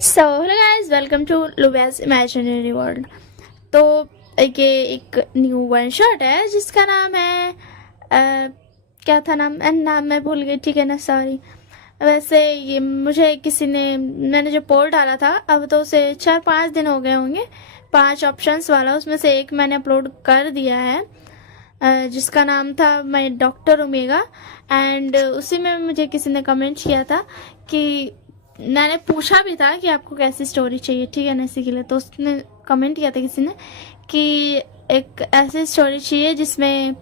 So hello guys, welcome to लुबैस imaginary world. तो ये एक न्यू वन शॉट है जिसका नाम है क्या था नाम मैं भूल गई। ठीक है ना, सॉरी। वैसे ये मुझे किसी ने, मैंने जो पोल डाला था अब तो उसे 4-5 दिन हो गए होंगे। 5 ऑप्शंस वाला उसमें से एक मैंने अपलोड कर दिया है, जिसका नाम था माय डॉक्टर ओमेगा। एंड उसी में मुझे किसी ने कमेंट किया था कि मैंने पूछा भी था कि आपको कैसी स्टोरी चाहिए, ठीक है ना, इसी के लिए। तो उसने कमेंट किया था किसी ने कि एक ऐसी स्टोरी चाहिए जिसमें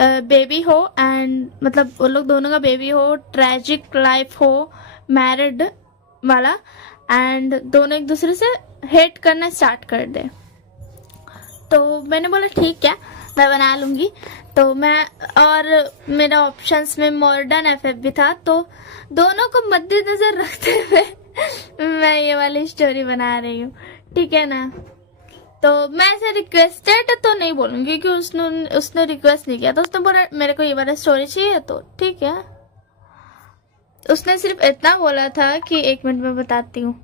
बेबी हो, एंड मतलब वो लोग दोनों का बेबी हो, ट्रेजिक लाइफ हो, मैरिड वाला, एंड दोनों एक दूसरे से हेट करना स्टार्ट कर दे। तो मैंने बोला ठीक है, मैं बना लूँगी। तो मैं, और मेरा ऑप्शंस में मॉडर्न एफएफ भी था, तो दोनों को मद्देनजर रखते हुए मैं ये वाली स्टोरी बना रही हूँ, ठीक है ना। तो मैं ऐसे रिक्वेस्टेड तो नहीं बोलूँगी क्योंकि उसने रिक्वेस्ट नहीं किया, तो उसने बोला मेरे को ये वाला स्टोरी चाहिए, तो ठीक है। उसने सिर्फ इतना बोला था कि 1 मिनट में बताती हूँ।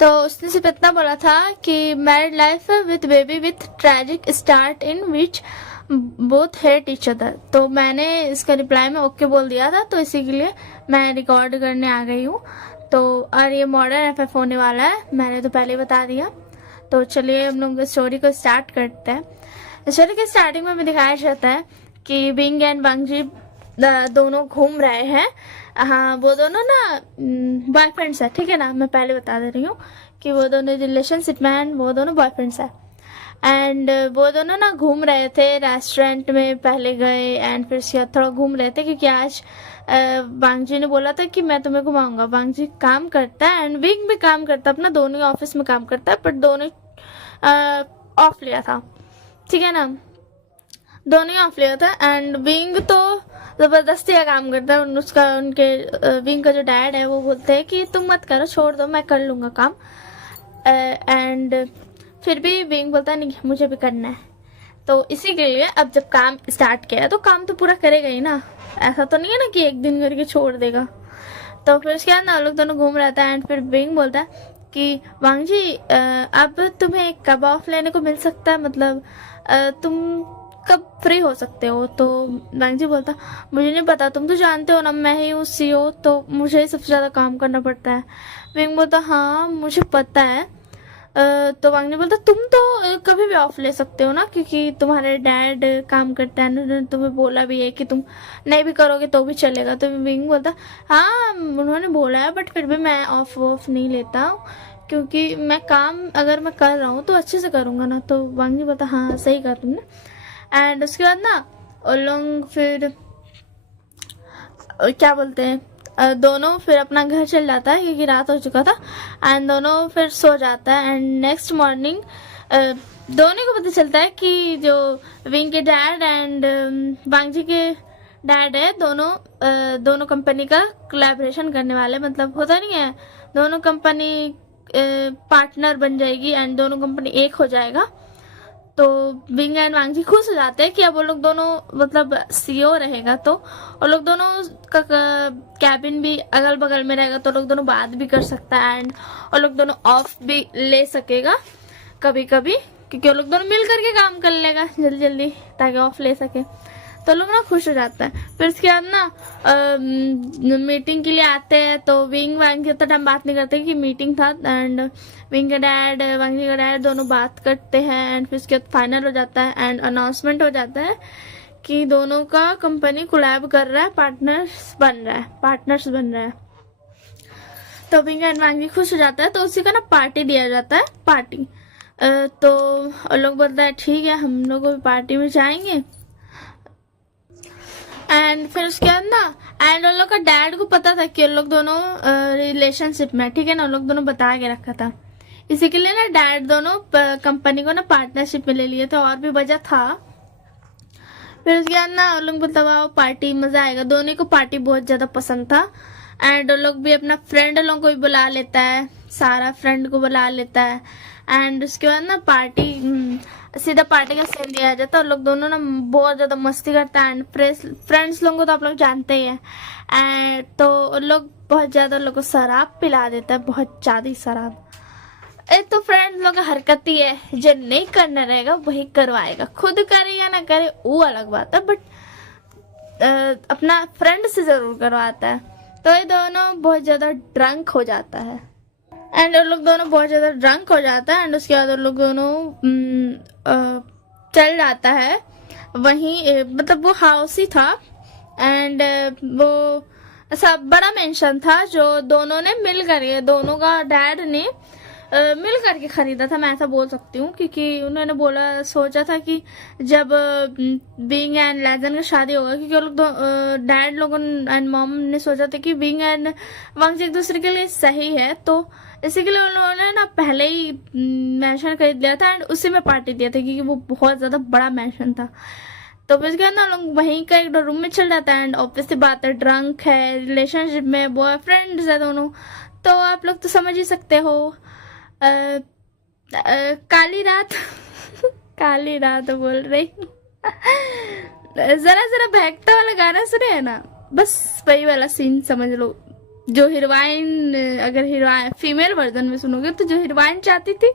तो उसने सिर्फ इतना बोला था कि married life with baby with tragic start in which both hate each other. तो मैंने इसका रिप्लाई में ओके बोल दिया था, तो इसी के लिए मैं रिकॉर्ड करने आ गई हूँ। तो और ये मॉडर्न एफएफ होने वाला है, मैंने तो पहले बता दिया। तो चलिए हम लोग स्टोरी को स्टार्ट करते हैं। स्टोरी के स्टार्टिंग में दिखाया जाता है कि बिंग एंड वांगजी दोनों घूम रहे हैं। हाँ, वो दोनों ना बॉयफ्रेंड्स है, ठीक है ना। मैं पहले बता दे रही हूँ कि वो दोनों रिलेशनशिप में हैं, वो दोनों बॉयफ्रेंड्स है। एंड वो दोनों ना घूम रहे थे रेस्टोरेंट में, पहले गए एंड फिर उसके बाद थोड़ा घूम रहे थे क्योंकि आज वांगजी ने बोला था कि मैं तुम्हें घुमाऊंगा। वांगजी काम करता है एंड विंग भी काम करता है, अपना दोनों ही ऑफिस में काम करता है, बट दोनों ऑफ लिया था, ठीक है ना। दोनों ही ऑफ लिया था। एंड विंग तो जबरदस्ती का काम करता है। उसका उनके विंग का जो डैड है वो बोलते हैं कि तुम मत करो, छोड़ दो, मैं कर लूँगा काम। एंड फिर भी विंग बोलता है नहीं, मुझे भी करना है। तो इसी के लिए अब जब काम स्टार्ट किया तो काम तो पूरा करेगा ही ना, ऐसा तो नहीं है ना कि एक दिन करके छोड़ देगा। तो फिर उसके बाद ना लोग दोनों घूम रहा था। एंड फिर विंग बोलता है कि वांगजी अब तुम्हें कब ऑफ लेने को मिल सकता है, मतलब तुम कब फ्री हो सकते हो। तो वांगजी बोलता मुझे नहीं पता, तुम तो जानते हो ना मैं ही हूँ सीईओ, तो मुझे ही सबसे ज़्यादा काम करना पड़ता है। विंग बोलता हाँ मुझे पता है। तो वांगजी बोलता तुम तो कभी भी ऑफ ले सकते हो ना, क्योंकि तुम्हारे डैड काम करता है ना, तुम्हें बोला भी है कि तुम नहीं भी करोगे तो भी चलेगा। तो विंग बोलता हाँ उन्होंने बोला है, बट फिर भी मैं ऑफ नहीं लेता हूँ, क्योंकि मैं काम अगर मैं कर रहा हूँ तो अच्छे से करूँगा ना। तो वांगजी बोलता हाँ सही कहा तुमने। एंड उसके बाद ना उन लोग फिर क्या बोलते हैं, दोनों फिर अपना घर चल जाता है क्योंकि रात हो चुका था। एंड दोनों फिर सो जाता है। एंड नेक्स्ट मॉर्निंग दोनों को पता चलता है कि जो विंग के डैड एंड वांगजी के डैड है, दोनों कंपनी का कोलैबोरेशन करने वाले, मतलब होता नहीं है, दोनों कंपनी पार्टनर बन जाएगी एंड दोनों कंपनी एक हो जाएगा। तो विंग एंड वांगजी खुश हो जाते हैं कि अब वो लोग दोनों, मतलब सीईओ रहेगा तो वो लोग दोनों का कैबिन भी अगल बगल में रहेगा, तो लोग दोनों बात भी कर सकता है एंड वो लोग दोनों ऑफ भी ले सकेगा कभी कभी, क्योंकि वो लोग दोनों मिल करके काम कर लेगा जल्दी जल्दी ताकि ऑफ ले सके। तो लोग ना खुश हो जाता है। फिर उसके बाद ना मीटिंग के लिए आते हैं। तो विंग वांगजी उतना टाइम बात नहीं करते कि मीटिंग था। एंड विंग का डैड वांगजी का डैड दोनों बात करते हैं। एंड फिर उसके बाद फाइनल हो जाता है एंड अनाउंसमेंट हो जाता है कि दोनों का कंपनी कोलैब कर रहा है, पार्टनर्स बन रहा है। तो विंग एंड वांगजी खुश हो जाता है। तो उसी का ना पार्टी दिया जाता है, पार्टी। तो लोग बोलता है ठीक है हम लोग भी पार्टी में जाएंगे। एंड फिर उसके बाद ना, एंड उन लोग का डैड को पता था कि उन लोग दोनों रिलेशनशिप में, ठीक है ना, उन लोग दोनों बता के रखा था। इसी के लिए ना डैड दोनों कंपनी को ना पार्टनरशिप में ले लिए थे, और भी वजह था। फिर उसके बाद ना उन लोग बोलता पार्टी मजा आएगा, दोनों को पार्टी बहुत ज्यादा पसंद था। एंड उन लोग भी अपना फ्रेंड लोगों को भी बुला लेता है, सारा फ्रेंड को बुला लेता है। एंड उसके बाद ना पार्टी, सीधा पार्टी का सीन दिया जाता है। लोग दोनों ना बहुत ज्यादा मस्ती करता है। एंड फ्रेंड्स लोगों को तो आप लोग जानते ही हैं। एंड तो लोग बहुत ज़्यादा लोगों को शराब पिला देता है, बहुत ज़्यादा शराब। तो फ्रेंड्स लोग हरकत ही है, जो नहीं करना रहेगा वही करवाएगा, खुद करे या ना करे वो अलग बात है, बट अपना फ्रेंड से जरूर करवाता है। तो ये दोनों बहुत ज़्यादा ड्रंक हो जाता है एंड उन लोग दोनों बहुत ज़्यादा ड्रंक हो जाता है एंड उसके बाद उन लोग दोनों चल जाता है वहीं, मतलब वो हाउस ही था एंड वो ऐसा बड़ा मेंशन था जो दोनों ने मिल करके, दोनों का डैड ने मिल करके खरीदा था, मैं ऐसा बोल सकती हूँ, क्योंकि उन्होंने बोला सोचा था कि जब बिंग एंड लेजन का शादी होगा, क्योंकि लोग डैड लोगों एंड मॉम ने सोचा था कि बिंग एंड वांगजी एक दूसरे के लिए सही है, तो इसी के लिए उन्होंने ना पहले ही मैंशन खरीद लिया था एंड उसी में पार्टी दिया था, क्योंकि वो बहुत ज़्यादा बड़ा मैंशन था। तो फिर क्या ना लोग वहीं का एक रूम में चल जाता है एंड ऑब्वियसली बात है, ड्रंक है, रिलेशनशिप में बॉयफ्रेंड्स है दोनों, तो आप लोग तो समझ ही सकते हो। काली रात काली रात बोल रही जरा जरा बहकता वाला गाना सुने है ना, बस वही वाला सीन समझ लो, जो हीरोइन, अगर हीरोइन फीमेल वर्जन में सुनोगे तो जो हीरोइन चाहती थी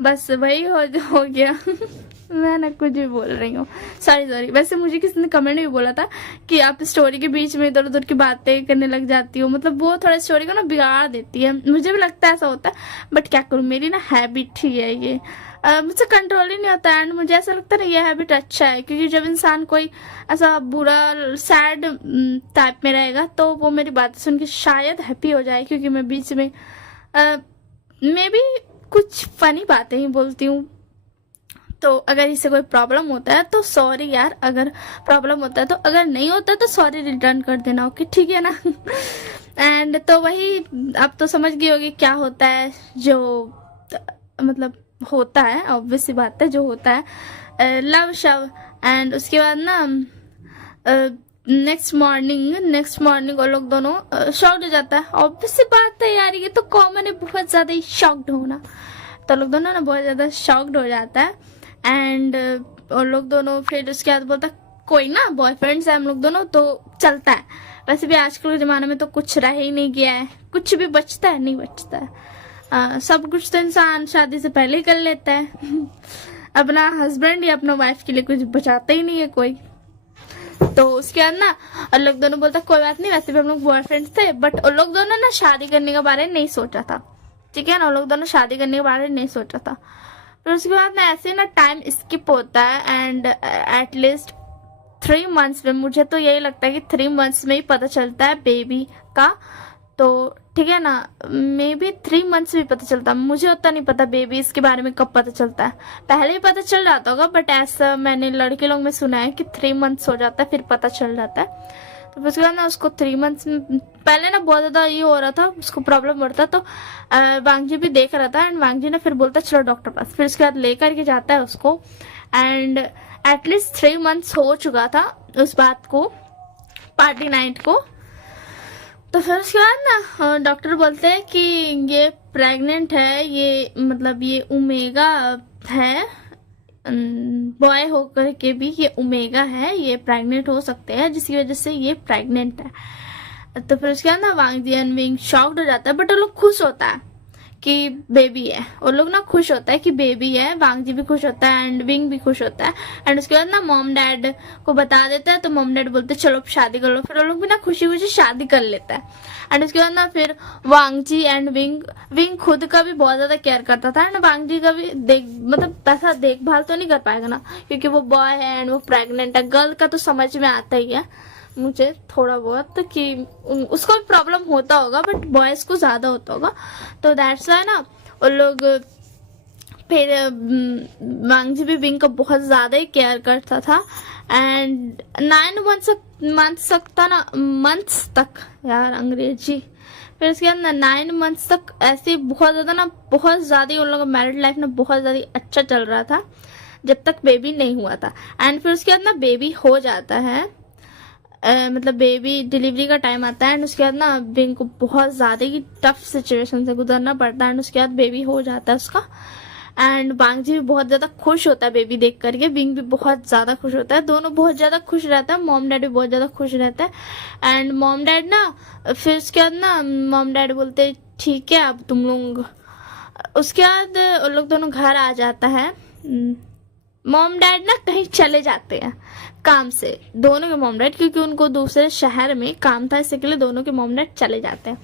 बस वही हो गया मैं ना कुछ भी बोल रही हूँ, सॉरी। वैसे मुझे किसी ने कमेंट भी बोला था कि आप स्टोरी के बीच में इधर उधर की बातें करने लग जाती हो, मतलब वो थोड़ा स्टोरी को ना बिगाड़ देती है, मुझे भी लगता है ऐसा होता है, बट क्या करूँ, मेरी ना हैबिट ही है ये, मुझसे कंट्रोल ही नहीं होता एंड मुझे ऐसा लगता है ना ये हैबिट अच्छा है, क्योंकि जब इंसान कोई ऐसा बुरा सैड टाइप में रहेगा तो वो मेरी बातें सुन के शायद हैप्पी हो जाए, क्योंकि मैं बीच में मे भी कुछ फनी बातें ही बोलती हूँ। तो अगर इससे कोई प्रॉब्लम होता है तो सॉरी यार, अगर प्रॉब्लम होता है तो, अगर नहीं होता तो सॉरी रिटर्न कर देना, ओके ठीक है ना एंड तो वही आप तो समझ गई होगी क्या होता है, जो मतलब होता है, ऑब्वियस सी बात है, जो होता है लव शव एंड उसके बाद ना नेक्स्ट मॉर्निंग वो लोग दोनों शॉक्ड हो जाता है, ऑब्वियस सी बात है यार, ये तो कॉमन है बहुत ज़्यादा ही शॉक्ड होना, तो लोग दोनों ना बहुत ज़्यादा शॉक्ड हो जाता है एंड और लोग दोनों फिर उसके बाद बोलता कोई ना बॉयफ्रेंड्स है हम लोग दोनों तो चलता है, वैसे भी आजकल के ज़माने में तो कुछ रह ही नहीं गया है, कुछ भी बचता है नहीं बचता है, सब कुछ तो इंसान शादी से पहले ही कर लेता है अपना हस्बैंड या अपना वाइफ के लिए कुछ बचाता ही नहीं है कोई। तो उसके बाद ना लोग दोनों बोलता कोई बात नहीं, वैसे भी हम लोग बॉयफ्रेंड्स थे, बट उन लोग दोनों ना शादी करने के बारे में नहीं सोचा था, ठीक है ना, लोग दोनों शादी करने के बारे में नहीं सोचा था। फिर उसके बाद ना ऐसे ना टाइम स्किप होता है एंड एटलीस्ट 3 months में, मुझे तो यही लगता है कि 3 months में ही पता चलता है बेबी का, तो ठीक है ना, मे बी 3 months भी पता चलता, मुझे उतना नहीं पता बेबी इसके बारे में कब पता चलता है, पहले ही पता चल जाता होगा, बट ऐसा मैंने लड़के लोग में सुना है कि 3 months हो जाता है फिर पता चल जाता है। तो उसके बाद ना उसको 3 months में, पहले ना बहुत ज़्यादा ये हो रहा था, उसको प्रॉब्लम हो रहा था, तो वांगजी भी देख रहा था एंड वांगजी ने फिर बोलता चलो डॉक्टर पास, फिर उसके बाद लेकर के जाता है उसको एंड एटलीस्ट 3 months हो चुका था उस बात को, पार्टी नाइट को। तो फिर उसके बाद ना डॉक्टर बोलते हैं कि ये प्रेग्नेंट है, ये मतलब ये ओमेगा है, बॉय होकर के भी ये ओमेगा है, ये प्रेग्नेंट हो सकते हैं जिसकी वजह से ये प्रेग्नेंट है। तो फिर उसके बाद ना वांगजी एंड विंग शॉक्ड हो जाता है, बट वो लोग खुश होता है कि बेबी है, वो लोग ना खुश होता है कि बेबी है, वांगजी भी खुश होता है एंड विंग भी खुश होता है एंड उसके बाद ना मॉम डैड को बता देता है, तो मॉम डैड बोलते चलो अब शादी कर लो, फिर वो लोग भी ना खुशी खुशी शादी कर लेता है एंड उसके बाद ना फिर वांगजी एंड विंग खुद का भी बहुत ज्यादा केयर करता था एंड वांगजी का भी मतलब ऐसा देखभाल तो नहीं कर पाएगा ना, क्योंकि वो बॉय है एंड वो प्रेग्नेंट है, गर्ल का तो समझ में आता ही है मुझे थोड़ा बहुत कि उसको भी प्रॉब्लम होता होगा, बट बॉयज को ज्यादा होता होगा, तो दैट्स वाई ना वो लोग फिर वांगजी भी विंग का बहुत ज्यादा ही केयर करता था एंड 9 months तक यार अंग्रेजी, फिर उसके बाद ना 9 months तक ऐसे बहुत ज्यादा ना, बहुत ज्यादा उन लोगों का मैरिड लाइफ ना बहुत ज्यादा अच्छा चल रहा था जब तक बेबी नहीं हुआ था एंड फिर उसके बाद ना बेबी हो जाता है, मतलब बेबी डिलीवरी का टाइम आता है एंड उसके बाद ना विंग को बहुत ज़्यादा ही टफ सिचुएशन से गुजरना पड़ता है एंड उसके बाद बेबी हो जाता है उसका एंड बांगजी भी बहुत ज्यादा खुश होता है बेबी देख करके, विंग भी बहुत ज्यादा खुश होता है, दोनों बहुत ज्यादा खुश रहता है, मॉम डैड भी बहुत ज्यादा खुश रहता है। एंड मॉम डैड ना फिर उसके बाद ना मॉम डैड बोलते ठीक है अब तुम लोग, उसके बाद उन लोग दोनों घर आ जाता है। मॉम डैड ना कहीं चले जाते हैं काम से, दोनों के मॉम डैड, क्योंकि उनको दूसरे शहर में काम था, इसके लिए दोनों के मॉम डैड चले जाते हैं।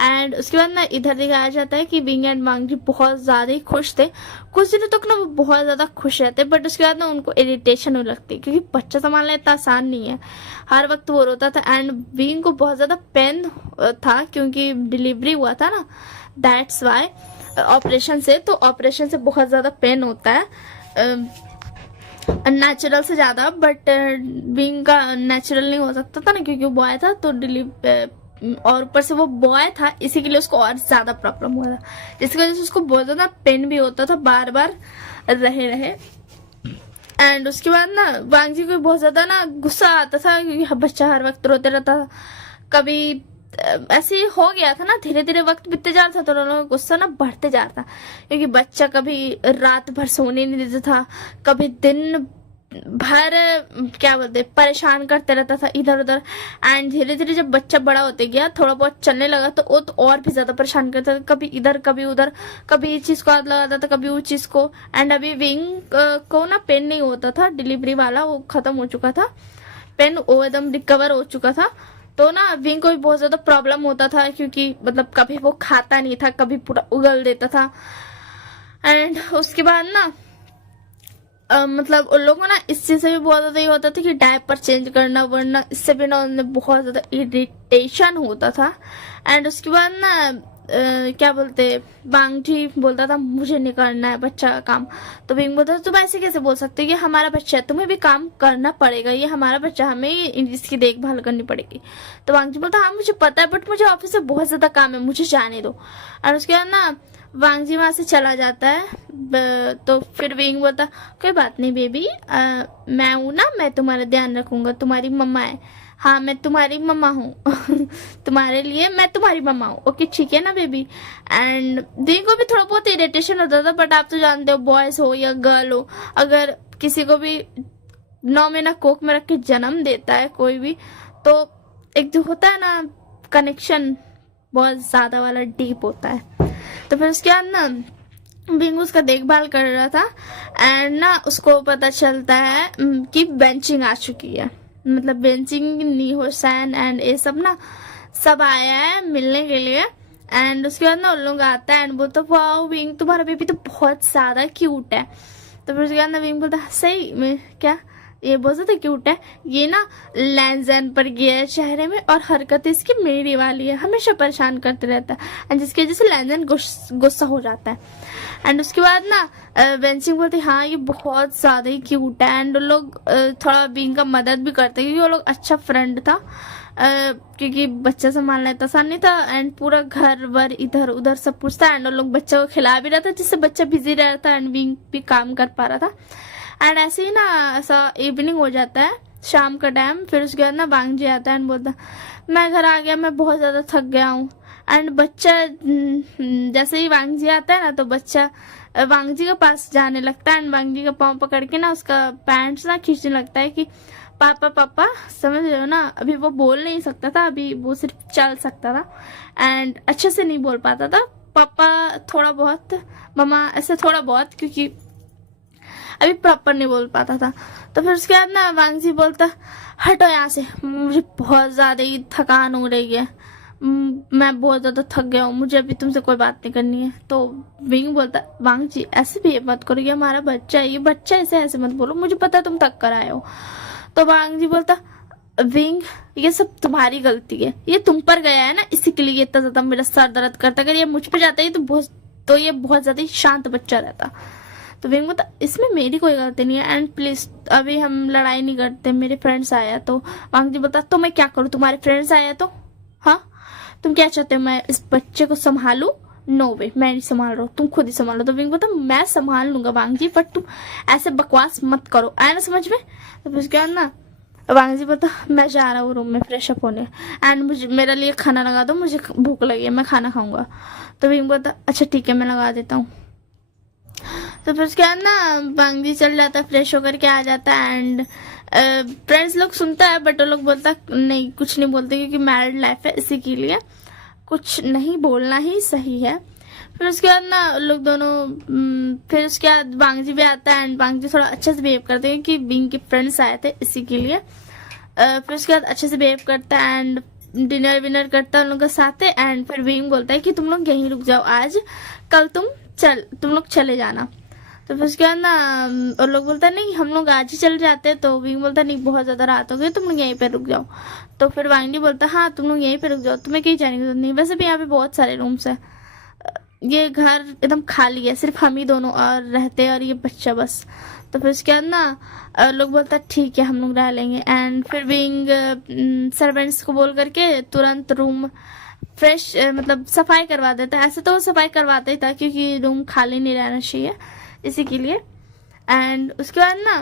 एंड उसके बाद ना इधर दिखाया जाता है कि विंग एंड बांगजी बहुत ज्यादा ही खुश थे, कुछ दिनों तक ना वो बहुत ज्यादा खुश रहते, बट उसके बाद ना उनको इरिटेशन होने लगती, क्योंकि बच्चा संभालना इतना आसान नहीं है, हर वक्त वो रोता था। एंड विंग को बहुत ज्यादा पेन था क्योंकि डिलीवरी हुआ था ना, दैट्स वाई, ऑपरेशन से, तो ऑपरेशन से बहुत ज्यादा पेन होता है, नेचुरल से ज्यादा, बट विंग का नेचुरल नहीं हो सकता था ना, क्योंकि वो बॉय था, तो और ऊपर से वो बॉय था, इसी के लिए उसको और ज्यादा प्रॉब्लम हुआ था, जिसकी वजह से उसको बहुत ज्यादा पेन भी होता था बार बार रहे। एंड उसके बाद ना बांगजी को बहुत ज्यादा ना गुस्सा आता था, क्योंकि बच्चा हर वक्त रोते रहता था, कभी ऐसे ही हो गया था ना, धीरे धीरे वक्त बीतते जा रहा था, तो उन लोगों का गुस्सा ना बढ़ते जा रहा था, क्योंकि बच्चा कभी रात भर सोने नहीं देता था, कभी दिन भर क्या बोलते परेशान करते रहता था इधर उधर। एंड धीरे धीरे जब बच्चा बड़ा होते गया, थोड़ा बहुत चलने लगा, तो वो तो और भी ज्यादा परेशान करता था, कभी इधर कभी उधर, कभी इस चीज को हाथ लगाता था, कभी उस चीज को। एंड अभी विंग को ना पेन नहीं होता था, डिलीवरी वाला वो खत्म हो चुका था, पेन वो एकदम रिकवर हो चुका था, तो ना विंग को भी बहुत ज्यादा प्रॉब्लम होता था, क्योंकि मतलब कभी वो खाता नहीं था, कभी पूरा उगल देता था। एंड उसके बाद ना मतलब उन लोगों को ना इस चीज से भी बहुत ज्यादा ये होता था कि डायपर चेंज करना, वरना इससे भी ना उन्हें बहुत ज्यादा इरिटेशन होता था। एंड उसके बाद ना क्या बोलते बांगजी बोलता था मुझे नहीं करना है बच्चा का काम, तो विंग बोलता था तुम ऐसे कैसे बोल सकते हो, ये हमारा बच्चा है, तुम्हें भी काम करना पड़ेगा, ये हमारा बच्चा, हमें इसकी देखभाल करनी पड़ेगी। तो बांगजी बोलता हाँ मुझे पता है, बट मुझे ऑफिस से बहुत ज्यादा काम है, मुझे जाने दो। और उसके बाद ना वांगजी वहां से चला जाता है, तो फिर विंग बोलता कोई बात नहीं बेबी, मैं हूं ना, मैं तुम्हारा ध्यान रखूंगा, तुम्हारी मम्मा है, हाँ मैं तुम्हारी मम्मा हूँ तुम्हारे लिए मैं तुम्हारी मम्मा हूँ, ओके ठीक है ना बेबी। एंड विंग को भी थोड़ा बहुत इरिटेशन होता था, बट आप तो जानते हो बॉयज हो या गर्ल हो, अगर किसी को भी 9 महीना कोख में रख के जन्म देता है कोई भी, तो एक जो होता है ना कनेक्शन बहुत ज्यादा वाला डीप होता है। तो फिर उसके बाद ना विंग उसका देखभाल कर रहा था, एंड ना उसको पता चलता है कि बेंचिंग आ चुकी है, मतलब बेंचिंग नीहो सैन एंड ये सब ना सब आया है मिलने के लिए। एंड उसके बाद ना उन लोग आता है एंड बोलता वाह विंग तुम्हारा बेबी तो बहुत ज्यादा क्यूट है। तो फिर उसके बाद ना विंग बोलता सही में क्या, ये बहुत ज्यादा क्यूट है, ये ना लैंजन पर गया है चेहरे में, और हरकत इसकी मेरी वाली है, हमेशा परेशान करते रहता है, एंड जिसकी वजह से लैंजन गुस्सा हो जाता है। एंड उसके बाद ना बेंचिंग बोलते हाँ ये बहुत ज्यादा ही क्यूट है। एंड लोग थोड़ा विंग का मदद भी करते हैं, क्योंकि वो लोग अच्छा फ्रेंड था, क्योंकि बच्चा संभालना इतना आसान नहीं था, एंड पूरा घर वर इधर उधर सब पूछता है, एंड लोग बच्चा को खिला भी रहा था, जिससे बच्चा बिजी रहता है, एंड विंग भी काम कर पा रहा था। एंड ऐसे ही ना ऐसा इवनिंग हो जाता है, शाम का टाइम। फिर उसके बाद ना बांगजी आता है एंड बोलता मैं घर आ गया, मैं बहुत ज्यादा थक गया हूँ। एंड बच्चा जैसे ही वांगजी आता है ना, तो बच्चा वांगजी के पास जाने लगता है, एंड वांगजी का पाँव पकड़ के ना उसका पैंट्स ना खींचने लगता है कि पापा पापा, समझ रहे हो ना, अभी वो बोल नहीं सकता था, अभी वो सिर्फ चल सकता था, एंड अच्छे से नहीं बोल पाता था, पापा थोड़ा बहुत, मम्मा ऐसे थोड़ा बहुत, क्योंकि अभी प्रॉपर नहीं बोल पाता था। तो फिर उसके बाद ना वांगजी बोलता हटो यहाँ से, मुझे बहुत ज्यादा ही थकान हो रही है, मैं बहुत ज्यादा थक गया हूँ, मुझे अभी तुमसे कोई बात नहीं करनी है। तो विंग बोलता वांगजी ऐसे भी मत करो, ये हमारा बच्चा है, ये बच्चा ऐसे मत बोलो, मुझे पता है तुम थक कर आए हो। तो वांगजी बोलता विंग ये सब तुम्हारी गलती है, ये तुम पर गया है ना, इसी के लिए इतना ज्यादा मेरा सर दर्द करता, अगर ये मुझ पे जाता है तो ये बहुत ज्यादा शांत बच्चा रहता। तो विंग बोलता इसमें मेरी कोई गलती नहीं है, एंड प्लीज अभी हम लड़ाई नहीं करते, मेरे फ्रेंड्स आया। तो वांगजी बोलता तो मैं क्या करूँ, तुम्हारे फ्रेंड्स आया तो, हाँ तुम क्या चाहते हो मैं इस बच्चे को संभालू, नो वे मैं नहीं संभाल रहा हूँ, तुम खुद ही संभालो। तो विंग बोलता मैं संभाल लूंगा वांगजी, बट तुम ऐसे बकवास मत करो, आया ना समझ में। तो फिर उसके बाद ना वांगजी बोलता मैं जा रहा हूँ रूम में फ्रेश अप होने, एंड मुझे मेरे लिए खाना लगा दो, मुझे भूख लगी है, मैं खाना खाऊंगा। तो विंग बोलता अच्छा ठीक है मैं लगा देता हूँ। तो फिर उसके बाद ना बांगजी चल जाता है, फ्रेश होकर के आ जाता है एंड फ्रेंड्स लोग सुनता है बट वो लोग बोलता नहीं, कुछ नहीं बोलते क्योंकि मैरिड लाइफ है, इसी के लिए कुछ नहीं बोलना ही सही है। फिर उसके बाद ना लोग दोनों फिर उसके बाद बांगजी भी आता है एंड बांगजी थोड़ा अच्छे से बिहेव करते हैं कि बिंग के फ्रेंड्स आए थे इसी के लिए। फिर उसके बाद अच्छे से बिहेव करता है एंड डिनर विनर करता है उन लोगों के साथ एंड फिर बिंग बोलता है कि तुम लोग यहीं रुक जाओ आज, कल तुम लोग चले जाना। तो फिर उसके बाद ना और लोग बोलता है नहीं हम लोग आज ही चले जाते हैं। तो विंग बोलता है नहीं बहुत ज़्यादा रात हो गई, तुम लोग यहीं पे रुक जाओ। तो फिर वांगडी बोलता है हाँ तुम लोग यहीं पे रुक जाओ, तुम्हें कहीं जाने की जरूरत नहीं, वैसे भी यहाँ पे बहुत सारे रूम्स है, ये घर एकदम खाली है, सिर्फ हम ही दोनों और रहते हैं और ये बच्चा बस। तो फिर उसके बाद ना लोग बोलता है ठीक है हम लोग रह लेंगे एंड फिर विंग सर्वेंट्स को बोल करके तुरंत रूम फ्रेश मतलब सफाई करवा देता है। ऐसे तो वो सफाई करवाता ही था क्योंकि रूम खाली नहीं रहना चाहिए इसी के लिए। एंड उसके बाद ना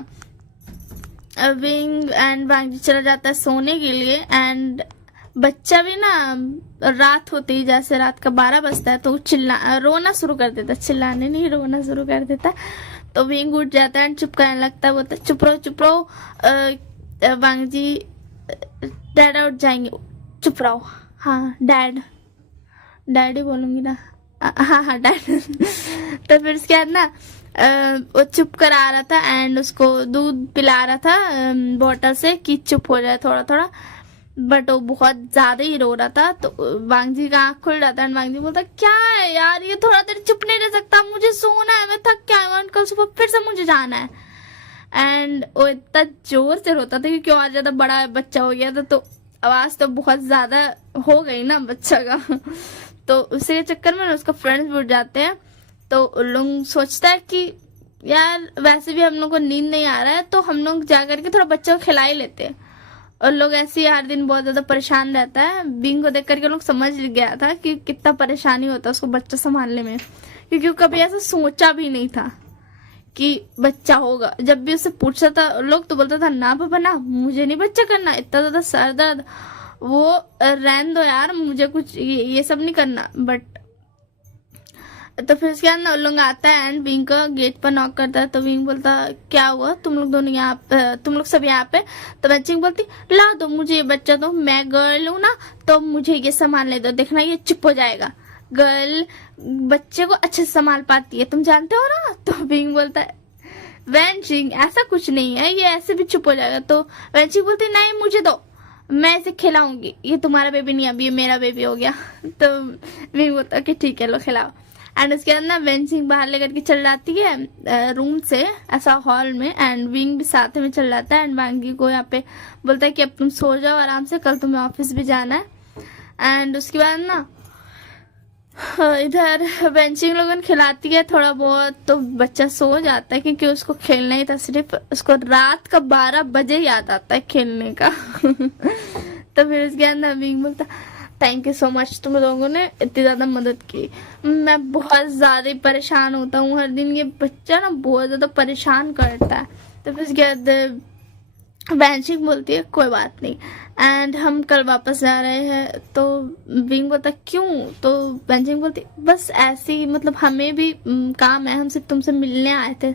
विंग एंड वांगजी चला जाता है सोने के लिए एंड बच्चा भी ना रात होती ही जैसे रात का 12 बजता है तो रोना शुरू कर देता, चिल्लाने नहीं रोना शुरू कर देता। तो विंग उठ जाता है एंड चुप करने लगता है, बोलता चुप रहो वांगजी डैडा उठ जाएंगे, चुप रहो, हाँ डैडी बोलूंगी ना, हाँ डैड। तो फिर उसके बाद ना वो चुप कर आ रहा था एंड उसको दूध पिला रहा था बॉटल से कि चुप हो जाए थोड़ा थोड़ा, बट वो बहुत ज्यादा ही रो रहा था। तो वांगजी का आँख खुल जाता है एंड वांगजी बोलता क्या है यार ये थोड़ा देर चुप नहीं रह सकता, मुझे सोना है, मैं थक के आया हूँ, कल सुबह फिर से मुझे जाना है। एंड वो इतना जोर से रोता था क्योंकि और ज्यादा बड़ा बच्चा हो गया था तो आवाज तो बहुत ज्यादा हो गई ना बच्चा का। तो उसी के चक्कर में उसका फ्रेंड्स उठ जाते हैं। तो लोग सोचता है कि यार वैसे भी हम लोग को नींद नहीं आ रहा है तो हम लोग जा करके थोड़ा बच्चा को खिला ही लेते हैं। और लोग ऐसे ही हर दिन बहुत ज्यादा परेशान रहता है। बिंग को देख करके लोग समझ गया था कि कितना परेशानी होता है उसको बच्चा संभालने में, क्योंकि वो कभी ऐसा सोचा भी नहीं था कि बच्चा होगा। जब भी उससे पूछता था लोग तो बोलता था ना पापा ना, मुझे नहीं बच्चा करना, इतना ज्यादा सर दर्द, वो रहने दो यार, मुझे कुछ ये सब नहीं करना। बट तो फिर उसके बाद ना लोग आता है एंड विंग का गेट पर नॉक करता है। तो विंग बोलता क्या हुआ, तुम लोग दोनों यहाँ पे, तुम लोग सब यहाँ पे। तो बच्चिंग बोलती ला दो मुझे ये बच्चा, तो मैं गर्ल हूँ ना तो मुझे ये सामान ले दो, देखना ये चुप हो जाएगा, गर्ल बच्चे को अच्छे से संभाल पाती है, तुम जानते हो ना। तो विंग बोलता है वैनचिंग ऐसा कुछ नहीं है, ये ऐसे भी चुप हो जाएगा। तो वैनचिंग बोलती नहीं मुझे दो, मैं इसे खिलाऊंगी, ये तुम्हारा बेबी नहीं अभी ये मेरा बेबी हो गया। तो विंग बोलता कि ठीक है लो खिलाओ। एंड उसके बाद ना वेंचिंग बाहर लेकर के चल जाती है रूम से ऐसा हॉल में एंड विंग भी साथ में चल जाता है एंड वांगी को यहाँ पे बोलता है कि अब तुम सो जाओ आराम से, कल तुम्हें ऑफिस भी जाना है। एंड उसके बाद ना इधर वेंचिंग लोगों ने खिलाती है थोड़ा बहुत तो बच्चा सो जाता है क्योंकि उसको खेलना ही था, सिर्फ उसको रात का 12 बजे याद आता है खेलने का। तो फिर उसके अंदर विंग बोलता थैंक यू सो मच, तुम लोगों ने इतनी ज्यादा मदद की, मैं बहुत ज्यादा परेशान होता हूँ हर दिन, ये बच्चा ना बहुत ज्यादा परेशान करता है। तो फिर उसके बाद वेंचिंग बोलती है कोई बात नहीं एंड हम कल वापस जा रहे हैं। तो विंग बोलता क्यों। तो वेंचिंग बोलती बस ऐसे ही, मतलब हमें भी काम है, हम सिर्फ तुमसे मिलने आए थे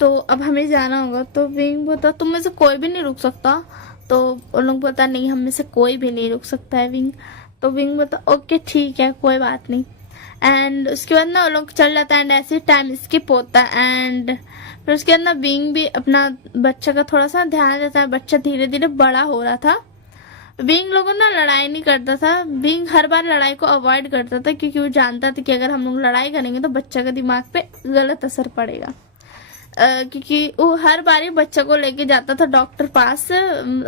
तो अब हमें जाना होगा। तो विंग बोलता तुम में से कोई भी नहीं रुक सकता। तो उन लोग बोलता नहीं हम में से कोई भी नहीं रुक सकता है विंग। तो विंग बोलता ओके ठीक है कोई बात नहीं। एंड उसके बाद ना वो लोग चल जाता है एंड ऐसे टाइम स्किप होता है एंड फिर उसके बाद ना विंग भी अपना बच्चा का थोड़ा सा ध्यान देता है। बच्चा धीरे धीरे बड़ा हो रहा था। विंग लोगों ना लड़ाई नहीं करता था, विंग हर बार लड़ाई को अवॉइड करता था क्योंकि वो जानता था कि अगर हम लोग लड़ाई करेंगे तो बच्चा का दिमाग पे गलत असर पड़ेगा। क्योंकि वो हर बार बच्चा को लेके जाता था डॉक्टर पास,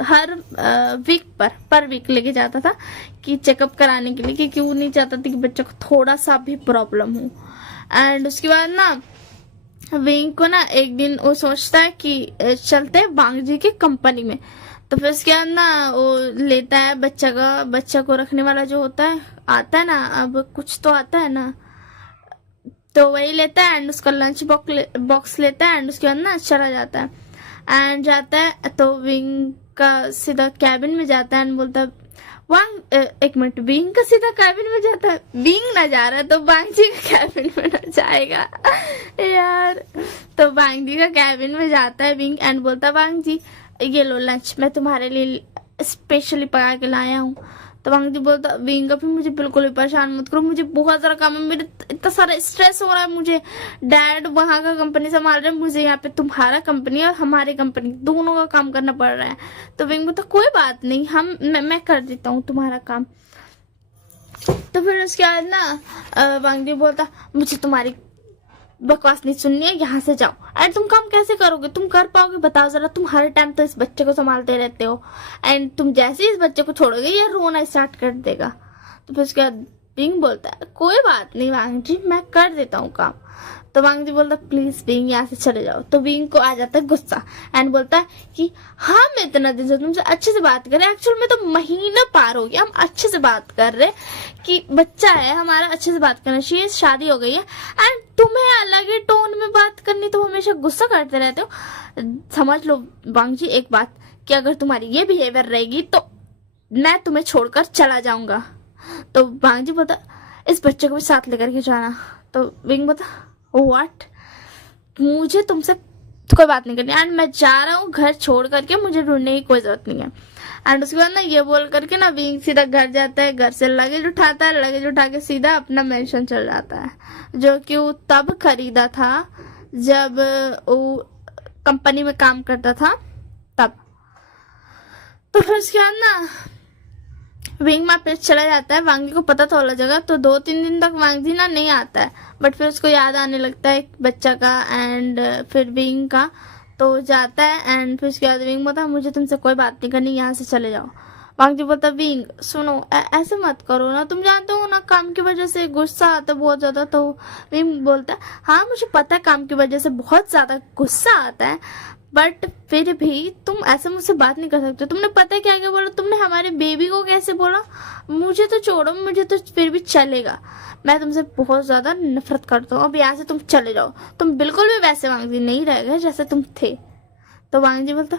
हर वीक पर वीक लेके जाता था कि चेकअप कराने के लिए, क्योंकि वो नहीं चाहता था कि बच्चे को थोड़ा सा भी प्रॉब्लम हो। एंड उसके बाद ना विंग को ना एक दिन वो सोचता है कि चलते हैं वांगजी की कंपनी में। तो फिर उसके बाद ना वो लेता है बच्चा को रखने वाला जो होता है आता है ना, अब कुछ तो आता है ना, तो वही लेता है एंड उसका लंच बॉक्स लेता है एंड उसके बाद ना चला जाता है एंड जाता है तो विंग का सीधा कैबिन में जाता है एंड बोलता है एक मिनट, विंग का सीधा कैबिन में जाता है, विंग ना जा रहा है तो बांग जी का कैबिन में ना जाएगा यार। तो बांग जी का कैबिन में जाता है विंग एंड बोलता, बांग जी ये लो लंच, मैं तुम्हारे लिए स्पेशली पका के लाया हूँ। तो बांग जी बोलता, विंग फिर मुझे बिल्कुल भी परेशान मत करो, मुझे बहुत सारा काम है, मेरे इतना सारा स्ट्रेस हो रहा है, मुझे डैड वहां का कंपनी संभाल रहे हैं, मुझे यहाँ पे तुम्हारा कंपनी और हमारी कंपनी दोनों का काम करना पड़ रहा है। तो विंग बोलता, कोई बात नहीं, मैं कर देता हूँ तुम्हारा काम। तो फिर उसके बाद ना बांग जी बोलता, मुझे तुम्हारी बकवास नहीं सुननी है, यहाँ से जाओ। एंड तुम काम कैसे करोगे, तुम कर पाओगे बताओ जरा, तुम हर टाइम तो इस बच्चे को संभालते रहते हो एंड तुम जैसे ही इस बच्चे को छोड़ोगे ये रोना स्टार्ट कर देगा। तो फिर उसके बाद विंग बोलता है, कोई बात नहीं वांग जी, मैं कर देता हूँ काम। तो वांग जी बोलता, प्लीज विंग यहाँ से चले जाओ। तो विंग को आ जाता है गुस्सा एंड बोलता है कि हाँ मैं इतना दिन से तुमसे अच्छे से बात कर रहे, एक्चुअल में तो महीना पार हो गया, हम अच्छे से बात कर रहे कि बच्चा है हमारा, अच्छे से बात करना चाहिए, शादी हो गई है एंड तुम्हें अलग ही टोन में बात करनी, तो हमेशा गुस्सा करते रहते हो। समझ लो वांग जी एक बात, कि अगर तुम्हारी ये बिहेवियर रहेगी तो मैं तुम्हें छोड़कर चला जाऊंगा। तो वांग जी बोलता, इस बच्चे को भी साथ लेकर के जाना। तो विंग बोलता, व्हाट, मुझे तुमसे कोई बात नहीं करनी एंड मैं जा रहा हूँ घर छोड़ करके, मुझे ढूंढने की कोई जरूरत नहीं है। एंड उसके बाद ना ये बोल करके ना विंग सीधा घर जाता है, घर से लगेज उठाता है, लगेज उठा के सीधा अपना मेंशन चल जाता है, जो कि वो तब खरीदा था जब वो कंपनी में काम करता था तब। तो फिर उसके बाद ना विंग वापस चला जाता है, वांगी को पता तो लगा, तो 2-3 दिन तक वांगी ना नहीं आता है, बट फिर उसको याद आने लगता है बच्चा का एंड फिर विंग का, तो जाता है एंड फिर उसके बाद विंग बोलता, मुझे तुमसे कोई बात नहीं करनी, यहाँ से चले जाओ। वांग जी बोलता, विंग सुनो ऐसे मत करो ना, तुम जानते हो ना काम की वजह से गुस्सा आता है बहुत ज्यादा। तो विंग बोलता, हाँ मुझे पता है काम की वजह से बहुत ज्यादा गुस्सा आता है, बट फिर भी तुम ऐसे मुझसे बात नहीं कर सकते, तुमने पता है क्या क्या बोला, तुमने हमारे बेबी को कैसे बोला, मुझे तो छोड़ो, मुझे तो फिर भी चलेगा, मैं तुमसे बहुत ज्यादा नफरत करता हूँ, अब यहाँ से तुम चले जाओ, तुम बिल्कुल भी वैसे वांग जी नहीं रह गए जैसे तुम थे। तो वांग जी बोलता,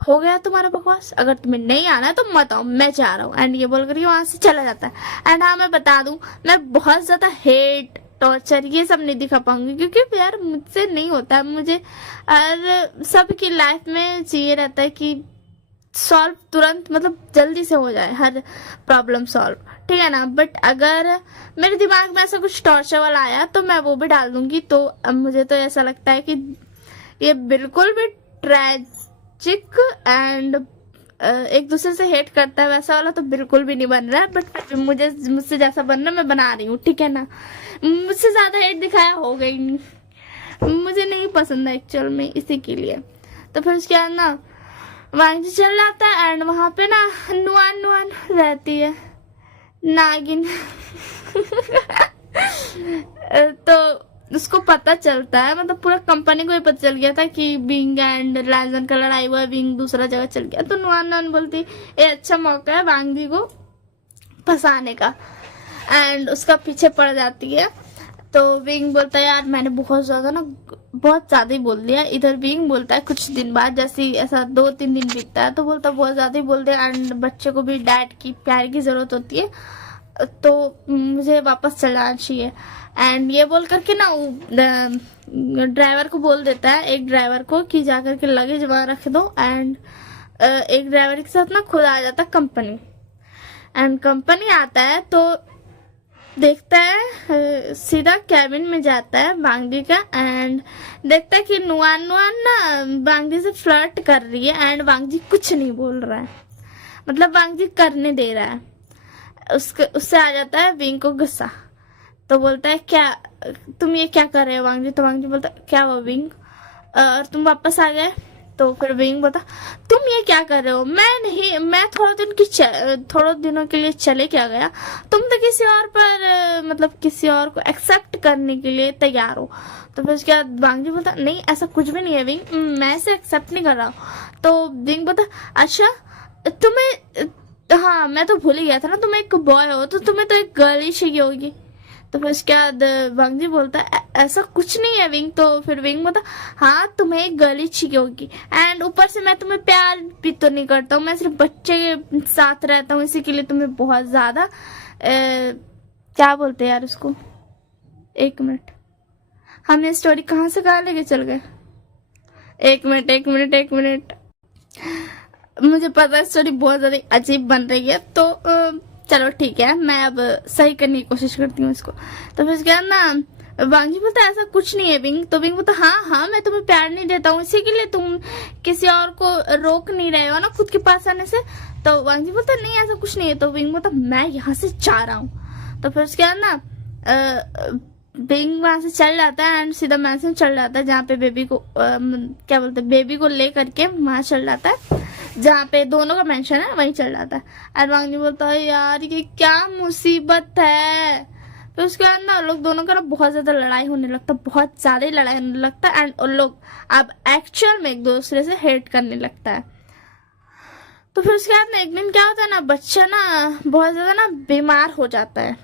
हो गया तुम्हारा बकवास, अगर तुम्हें नहीं आना है तो मत आओ, मैं जा रहा हूँ। एंड ये बोल करके वहां से चला जाता है। एंड हाँ मैं बता दूं, मैं बहुत ज्यादा हेट टॉर्चर ये सब नहीं दिखा पाऊंगी, क्योंकि यार मुझसे नहीं होता है, मुझे और सबकी लाइफ में चाहिए रहता है कि सॉल्व तुरंत, मतलब जल्दी से हो जाए हर प्रॉब्लम सॉल्व, ठीक है ना। बट अगर मेरे दिमाग में ऐसा कुछ टॉर्चर वाला आया तो मैं वो भी डाल दूंगी। तो अब मुझे तो ऐसा लगता है कि ये बिल्कुल भी ट्रेजिक एंड एक दूसरे से हेट करता है वैसा वाला तो बिल्कुल भी नहीं बन रहा है, बट मुझसे जैसा बनना मैं बना रही हूँ, ठीक है ना। मुझसे ज्यादा हेट दिखाया हो गई नहीं, मुझे नहीं पसंद है एक्चुअल में, इसी के लिए। तो फिर उसके बाद ना वांग जी चल जाता है एंड वहां पे ना नुआन रहती है नागिन तो उसको पता चलता है, मतलब पूरा कंपनी को ही पता चल गया था कि विंग एंड लैंजन का लड़ाई हुआ है, विंग दूसरा जगह चल गया। तो नुआन बोलती ये अच्छा मौका है वांग जी को फंसाने का, एंड उसका पीछे पड़ जाती है। तो विंग बोलता है यार मैंने बहुत ज्यादा ही बोल दिया। इधर विंग बोलता है कुछ दिन बाद, जैसे ऐसा 2-3 दिन बीतता है तो बोलता बहुत ज्यादा ही बोल दिया एंड बच्चे को भी डैड की प्यार की जरूरत होती है, तो मुझे वापस चलना चाहिए। एंड ये बोल करके ना ड्राइवर को बोल देता है, एक ड्राइवर को, कि जाकर के लगेज वहां रख दो। एंड एक ड्राइवर के साथ ना खुद आ जाता कंपनी, एंड कंपनी आता है तो देखता है सीधा कैबिन में जाता है वांगी का एंड देखता है कि नुआन ना वांगी से फ्लर्ट कर रही है एंड वांगी कुछ नहीं बोल रहा है, मतलब वांगी करने दे रहा है। उससे आ जाता है विंग को गुस्सा, तो बोलता है क्या तुम ये क्या कर रहे हो वांगी। तो वांगी बोलता क्या हुआ विंग, और तुम वापस आ गए। तो फिर विंग बोलता तुम ये क्या कर रहे हो, मैं थोड़े दिनों के लिए चले क्या गया, तुम तो किसी और पर मतलब किसी और को एक्सेप्ट करने के लिए तैयार हो। तो फिर उसके बाद वांगी बोलता नहीं ऐसा कुछ भी नहीं है विंग, मैं इसे एक्सेप्ट नहीं कर रहा हूँ। तो विंग बोलता अच्छा तुम्हें, हाँ मैं तो भूल ही गया था ना, तुम एक बॉय हो तो तुम्हें तो एक गर्ल ही चाहिए होगी, तो फिर उसके बाद वांग जी बोलता है ऐसा कुछ नहीं है विंग। तो फिर विंग बोलता हाँ तुम्हें एक गर्ल ही चाहिए होगी, एंड ऊपर से मैं तुम्हें प्यार भी तो नहीं करता हूँ, मैं सिर्फ बच्चे के साथ रहता हूँ, इसी के लिए तुम्हें बहुत ज्यादा क्या बोलते हैं यार उसको, एक मिनट, हमने स्टोरी कहाँ से कहाँ लेके चल गए, एक मिनट, मुझे पता है स्टोरी बहुत ज्यादा अजीब बन रही है, तो चलो ठीक है, मैं अब सही करने की कोशिश करती हूँ इसको। तो फिर क्या ना वांग जी बोलता ऐसा कुछ नहीं है विंग। तो विंग बोलता हाँ मैं तुम्हें प्यार नहीं देता हूँ, इसी के लिए तुम किसी और को रोक नहीं रहे हो ना खुद के पास आने से। तो वांग जी बोलता नहीं ऐसा कुछ नहीं है। तो विंग बोलता मैं यहाँ से जा रहा हूँ। तो फिर उसके बाद ना विंग वहां से चल जाता है एंड सीधा मैंशन चल जाता है जहाँ पे बेबी को क्या बोलते बेबी को ले करके वहां चल जाता है जहाँ पे दोनों का मेंशन है, वहीं चल जाता है। एंड वांग जी बोलता है यार ये क्या मुसीबत है। फिर उसके बाद ना लोग दोनों का ना बहुत ज्यादा लड़ाई होने लगता, बहुत ज्यादा ही लड़ाई होने लगता है एंड उन लोग अब एक्चुअल में एक दूसरे से हेट करने लगता है। तो फिर उसके बाद ना एक दिन क्या होता है ना, बच्चा ना बहुत ज्यादा ना बीमार हो जाता है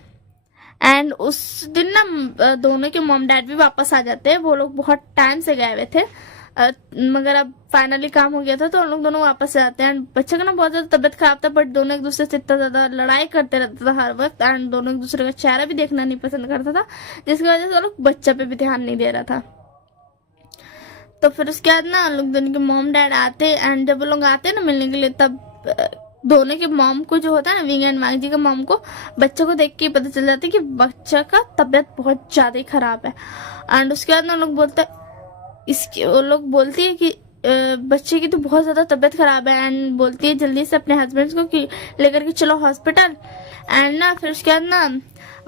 एंड उस दिन ना दोनों के मॉम डैड भी वापस आ जाते हैं। वो लोग बहुत टाइम से गए हुए थे मगर अब फाइनली काम हो गया था तो उन लोग दोनों वापस आ जाते हैं एंड बच्चे का ना बहुत ज्यादा तबियत खराब था, बट दोनों एक दूसरे से इतना ज्यादा लड़ाई करते रहता था हर वक्त एंड दोनों एक दूसरे का चेहरा भी देखना नहीं पसंद करता था, जिसकी वजह से वो लोग बच्चा पे भी ध्यान नहीं दे रहा था। तो फिर उसके बाद ना लोग दोनों के मॉम डैड आते एंड जब वो लोग आते ना मिलने के लिए, तब दोनों के मॉम को जो होता है ना विंग एंड वांग जी के मॉम को बच्चे को देख के पता चल जाता है कि बच्चा का तबियत बहुत ज्यादा खराब है। एंड उसके बाद ना लोग बोलते इसके वो लोग बोलती है कि बच्चे की तो बहुत ज्यादा तबियत खराब है एंड बोलती है जल्दी से अपने हस्बैंड को कि लेकर के चलो हॉस्पिटल। एंड ना फिर उसके बाद ना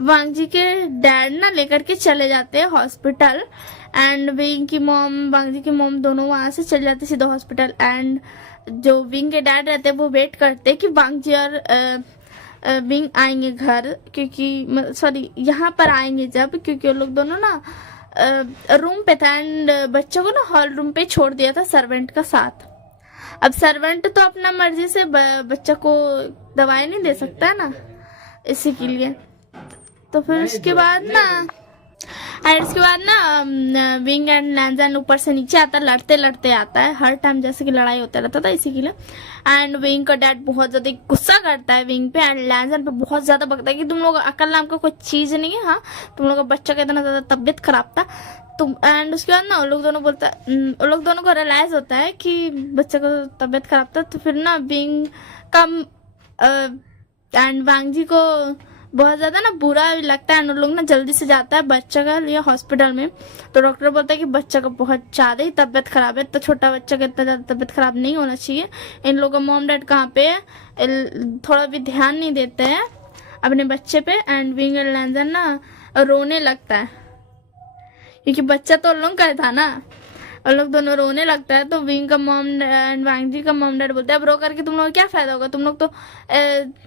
वांग जी के डैड ना लेकर के चले जाते हैं हॉस्पिटल एंड विंग की मॉम वांग जी की मॉम दोनों वहां से चले जाते सीधा हॉस्पिटल। एंड जो विंग के डैड रहते हैं वो वेट करते हैं कि वांग जी और विंग आएंगे घर, क्योंकि सॉरी यहाँ पर आएंगे जब, क्योंकि वो लोग दोनों ना रूम पे था एंड बच्चों को ना हॉल रूम पे छोड़ दिया था सर्वेंट का साथ। अब सर्वेंट तो अपना मर्जी से बच्चा को दवाई नहीं दे सकता ना, इसी के लिए। तो फिर उसके बाद ना विंग एंड लैंजन ऊपर से नीचे आता, लड़ते लड़ते आता है, हर टाइम जैसे कि लड़ाई होता रहता था इसी के लिए। एंड विंग का डैड बहुत ज्यादा गुस्सा करता है विंग पे एंड लैंजन पे बहुत ज्यादा बकता है कि तुम लोग अकल नाम का कोई चीज नहीं है, हाँ तुम लोग का बच्चा का इतना ज्यादा तबियत खराब था तुम। एंड उसके बाद ना उन लोग दोनों को रियलाइज होता है कि बच्चे का तबियत खराब था। तो फिर ना विंग का एंड वांग जी को बहुत ज्यादा ना बुरा लगता है एंड लोग ना जल्दी से जाता है बच्चा का लिए हॉस्पिटल में। तो डॉक्टर बोलता है कि बच्चा का बहुत ज्यादा ही तबियत खराब है, तो छोटा बच्चा का इतना ज्यादा तबियत खराब नहीं होना चाहिए। इन लोगों का मॉम डैड कहाँ पे है, थोड़ा भी ध्यान नहीं देते हैं अपने बच्चे पे। एंड विंग एंड लैंजन ना रोने लगता है क्योंकि बच्चा तो उन लोग का था ना, और लोग दोनों रोने लगता है। तो विंग का मॉम एंड वांग जी का मॉम डैड बोलते हैं अब रो करके तुम लोग को क्या फायदा होगा, तुम लोग तो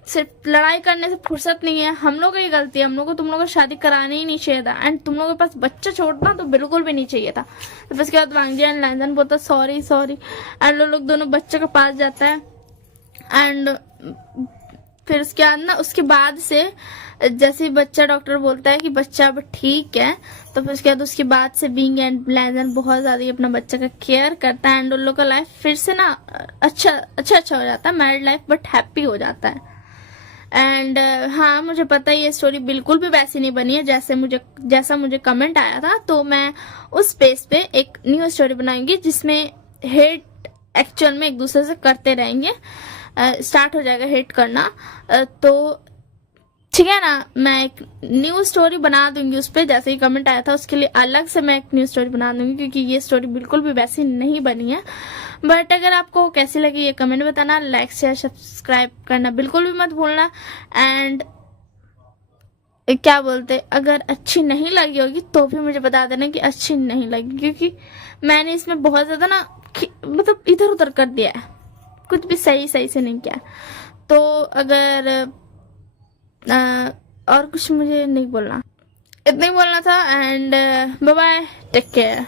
सिर्फ लड़ाई करने से फुर्सत नहीं है, हम लोग की गलती है, हम लोग को तुम लोग को शादी करानी ही नहीं चाहिए था एंड तुम लोगों के पास बच्चा छोड़ना तो बिल्कुल भी नहीं चाहिए था। तो फिर उसके बाद वांग जी एंड लैंजन बोलता सॉरी एंड लोग दोनों बच्चे के पास जाता है। एंड फिर उसके बाद ना उसके बाद से जैसे बच्चा डॉक्टर बोलता है कि बच्चा अब ठीक है, तो फिर उसके बाद उसके बाद से विंग एंड लैंजन बहुत ज्यादा अपना बच्चा का केयर करता है एंड उन लोग का लाइफ फिर से ना अच्छा हो जाता है, मैरिड लाइफ बट हैप्पी हो जाता है। एंड हाँ मुझे पता है ये स्टोरी बिल्कुल भी वैसी नहीं बनी है जैसा मुझे कमेंट आया था, तो मैं उस बेस पे एक न्यू स्टोरी बनाऊंगी जिसमें हेट एक्चुअल में एक दूसरे से करते रहेंगे, स्टार्ट हो जाएगा हेट करना। तो ठीक है ना, मैं एक न्यू स्टोरी बना दूंगी उस पर, जैसे ही कमेंट आया था उसके लिए अलग से मैं एक न्यू स्टोरी बना दूंगी, क्योंकि ये स्टोरी बिल्कुल भी वैसी नहीं बनी है। बट अगर आपको कैसी लगी ये कमेंट बताना, लाइक शेयर सब्सक्राइब करना बिल्कुल भी मत भूलना। एंड क्या बोलते अगर अच्छी नहीं लगी होगी तो भी मुझे बता देना कि अच्छी नहीं लगी, क्योंकि मैंने इसमें बहुत ज्यादा ना मतलब इधर उधर कर दिया है, कुछ भी सही से नहीं किया। तो अगर और कुछ मुझे नहीं बोलना, इतना ही बोलना था। And bye bye, take care.